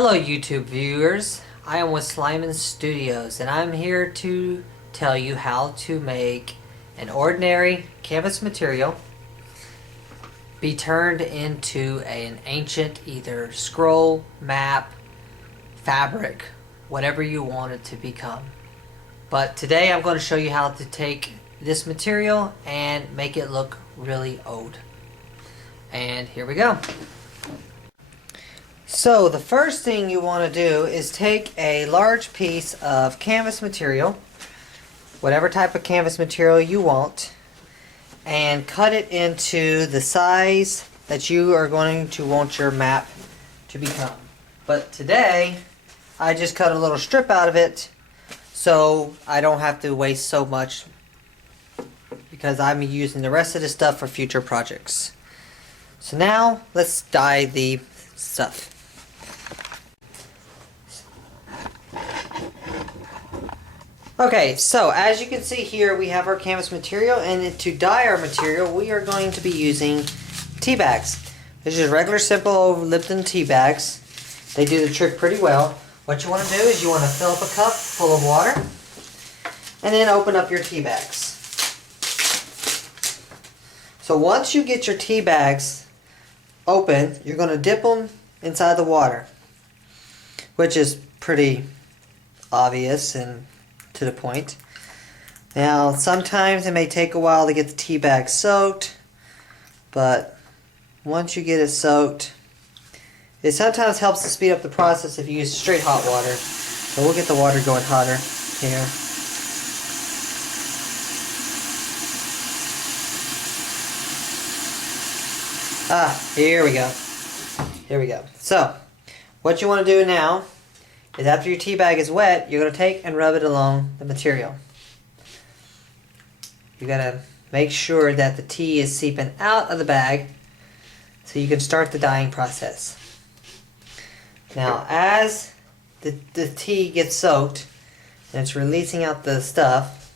Hello YouTube viewers, I am with SLIMAN Studios and I'm here to tell you how to make an ordinary canvas material be turned into an ancient either scroll, map, fabric, whatever you want it to become. But today I'm going to show you how to take this material and make it look really old. And here we go. So the first thing you want to do is take a large piece of canvas material, whatever type of canvas material you want, and cut it into the size that you are going to want your map to become. But today I just cut a little strip out of it so I don't have to waste so much, because I'm using the rest of the stuff for future projects. So now let's dye the stuff. Okay, so as you can see here, we have our canvas material, and to dye our material, we are going to be using tea bags. This is regular, simple old Lipton tea bags. They do the trick pretty well. What you want to do is you want to fill up a cup full of water, and then open up your tea bags. So once you get your tea bags open, you're going to dip them inside the water, which is pretty obvious and to the point. Now sometimes it may take a while to get the tea bag soaked, but once you get it soaked, it sometimes helps to speed up the process if you use straight hot water. So we'll get the water going hotter here. Here we go. Here we go. So what you want to do now is, after your tea bag is wet, you're going to take and rub it along the material. You got to make sure that the tea is seeping out of the bag so you can start the dyeing process. Now as the tea gets soaked and it's releasing out the stuff,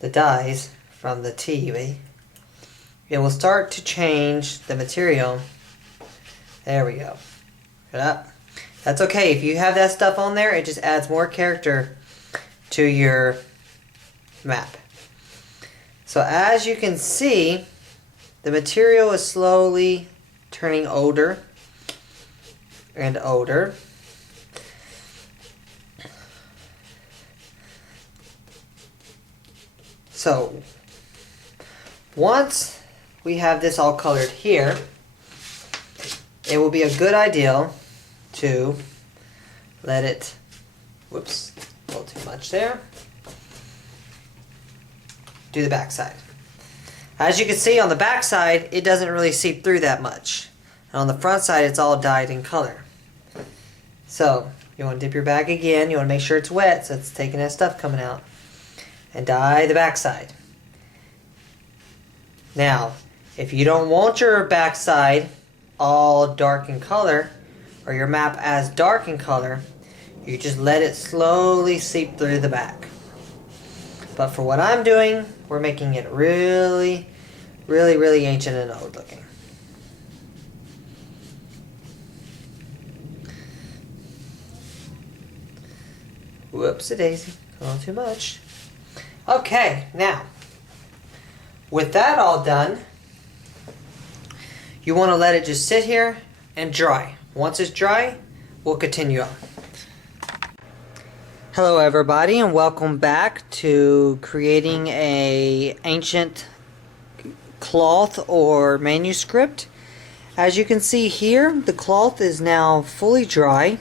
the dyes from the tea, it will start to change the material. There we go. Good up. That's okay. If you have that stuff on there, it just adds more character to your map. So as you can see, the material is slowly turning older and older. So once we have this all colored here, it will be a good idea to let it, whoops, a little too much there, do the back side. As you can see on the back side, it doesn't really seep through that much. And on the front side, it's all dyed in color. So you want to dip your bag again, you want to make sure it's wet so it's taking that stuff coming out, and dye the back side. Now, if you don't want your back side all dark in color, or your map as dark in color, you just let it slowly seep through the back. But for what I'm doing, we're making it really, really, really ancient and old looking. Whoopsie-daisy, a little too much. Okay, now, with that all done, you want to let it just sit here and dry. Once it's dry, we'll continue on. Hello everybody, and welcome back to creating a ancient cloth or manuscript. As you can see here, the cloth is now fully dry,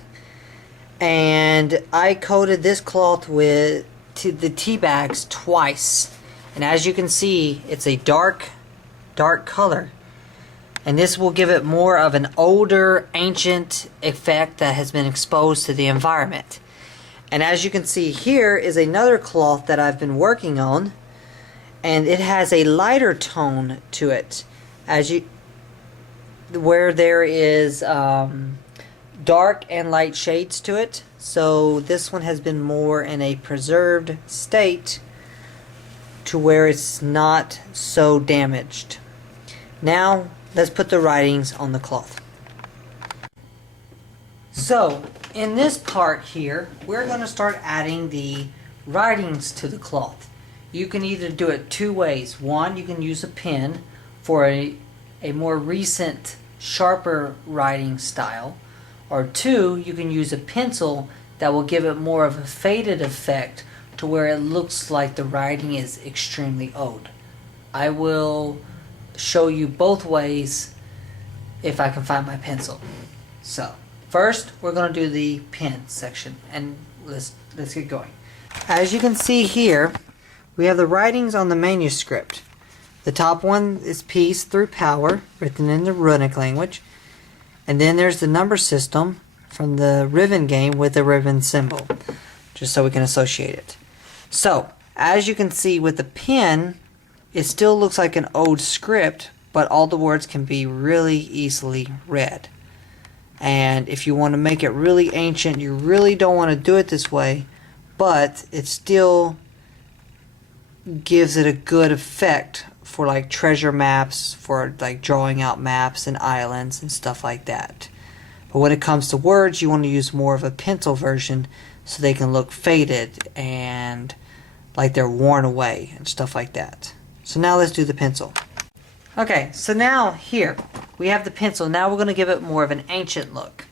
and I coated this cloth with the tea bags twice, and as you can see, it's a dark color. And this will give it more of an older, ancient effect that has been exposed to the environment. And as you can see, here is another cloth that I've been working on, and it has a lighter tone to it, where there is dark and light shades to it. So this one has been more in a preserved state to where it's not so damaged. Now let's put the writings on the cloth. So, in this part here, we're going to start adding the writings to the cloth. You can either do it two ways. One, you can use a pen for a more recent, sharper writing style. Or two, you can use a pencil that will give it more of a faded effect to where it looks like the writing is extremely old. I will show you both ways if I can find my pencil. So, first we're going to do the pen section, and let's get going. As you can see here, we have the writings on the manuscript. The top one is peace through power, written in the runic language. And then there's the number system from the Riven game with the Riven symbol, just so we can associate it. So, as you can see with the pen, it still looks like an old script, but all the words can be really easily read. And if you want to make it really ancient, you really don't want to do it this way, but it still gives it a good effect for like treasure maps, for like drawing out maps and islands and stuff like that. But when it comes to words, you want to use more of a pencil version so they can look faded and like they're worn away and stuff like that. So now let's do the pencil. Okay, so now here we have the pencil. Now we're going to give it more of an ancient look.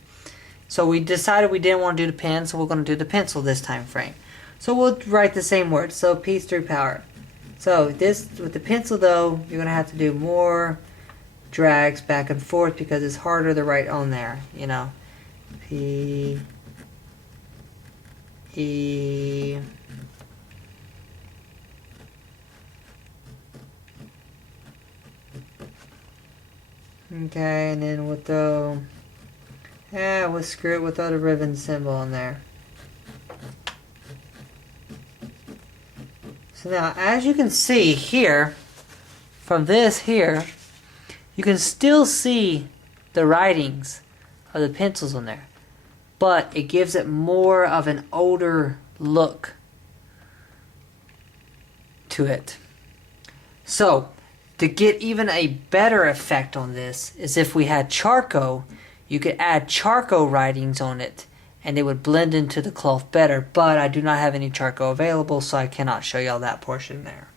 So we decided we didn't want to do the pen, so we're going to do the pencil this time frame. So we'll write the same words. So peace through power. So this with the pencil though, you're going to have to do more drags back and forth because it's harder to write on there, you know. P E Okay, and then with the we'll screw it with the ribbon symbol on there. So now, as you can see here, from this here, you can still see the writings of the pencils on there, but it gives it more of an older look to it. So, to get even a better effect on this is if we had charcoal, you could add charcoal writings on it and it would blend into the cloth better, but I do not have any charcoal available, so I cannot show y'all that portion there.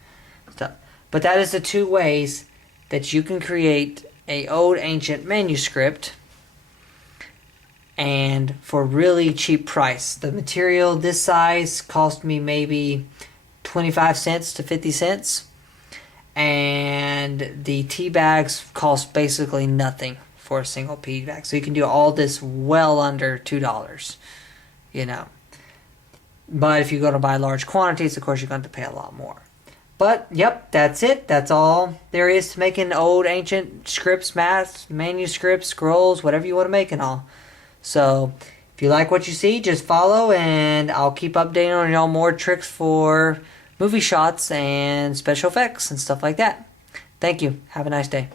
So, but that is the two ways that you can create a old ancient manuscript, and for really cheap price. The material this size cost me maybe 25 cents to 50 cents. And the tea bags cost basically nothing for a single tea bag. So you can do all this well under $2, you know. But if you're going to buy large quantities, of course you're going to pay a lot more. But, yep, that's it. That's all there is to making old ancient scripts, maps, manuscripts, scrolls, whatever you want to make and all. So, if you like what you see, just follow and I'll keep updating on y'all more tricks for movie shots and special effects and stuff like that. Thank you. Have a nice day.